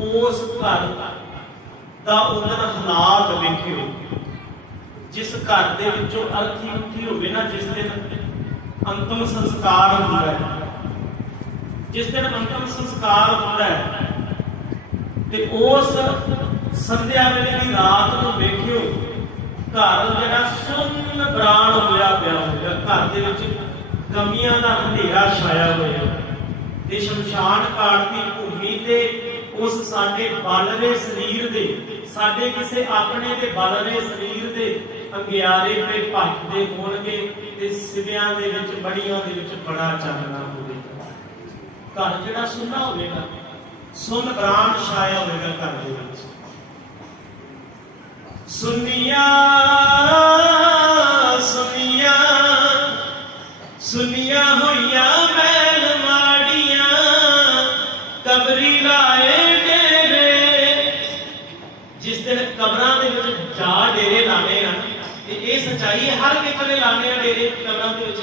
ਉਸ ਘਰ ਦਾ ਉਹਨਾਂ ਦਾ ਹਾਲਾਤ ਵੇਖਿਓ। ਜਿਸ ਘਰ ਦੇ ਵਿੱਚੋਂ ਅਰਥੀ ਉੱਠੀ ਹੋਵੇ ਨਾ, ਜਿਸ ਦਿਨ ਅੰਤਮ ਸੰਸਕਾਰ ਹੁੰਦਾ ਹੈ। ਜਿਸ ਦਿਨ ਅੰਤਮ ਸੰਸਕਾਰ ਹੁੰਦਾ ਹੈ, ਤੇ ਉਸ ਸੰਧਿਆ ਵੇਲੇ ਦੀ ਰਾਤ ਨੂੰ ਵੇਖਿਓ, ਘਰ ਜਿਹੜਾ ਸੁੰਨ ਬਰਾਨ ਹੋਇਆ ਪਿਆ ਹੋਵੇਗਾ ਘਰ ਦੇ ਵਿੱਚ ਕਮੀਆਂ ਦਾ ਹਨੇਰਾ ਛਾਇਆ ਹੋਇਆ। ਤੇ ਸ਼ਮਸ਼ਾਨ ਘਾਟ ਦੀ ਭੂਮੀ ਤੇ ਉਸ ਸਾਡੇ ਬਲਵੇ ਸਰੀਰ ਦੇ, ਸਾਡੇ ਕਿਸੇ ਆਪਣੇ ਦੇ ਬਲਵੇ ਸਰੀਰ ਦੇ ਅੰਗਿਆਰੇ ਤੇ ਭੱਜਦੇ ਹੋਣਗੇ ਤੇ ਸਿਵਿਆਂ ਦੇ ਵਿੱਚ, ਬੜੀਆਂ ਦੇ ਵਿੱਚ ਬੜਾ ਚਾਨਣਾ ਹੋਵੇਗਾ। ਘਰ ਜਿਹੜਾ ਸੁੰਨਾ ਹੋਵੇਗਾ, ਸੁਨ ਬਰਾਨ ਛਾਇਆ ਹੋਵੇਗਾ ਘਰ ਦੇ ਵਿੱਚ। ਸੁਨੀਆ ਸੁਨੀਆ ਸੁਨੀਆ ਹੋਈਆਂ ਮੈਲ ਮਾੜੀਆਂ, ਕਬਰੀ ਲਾਏ ਡੇਰੇ ਜਿਸ ਦਿਨ ਕਬਰਾਂ ਚਾਰ ਡੇਰੇ ਲਾਣੇ ਆ ਤੇ ਇਹ ਸਚਾਈ ਹੈ, ਹਰ ਕਿਸੇ ਨੇ ਲਾਣੇ ਆ ਡੇਰੇ ਕਬਰਾਂ ਦੇ ਵਿੱਚ।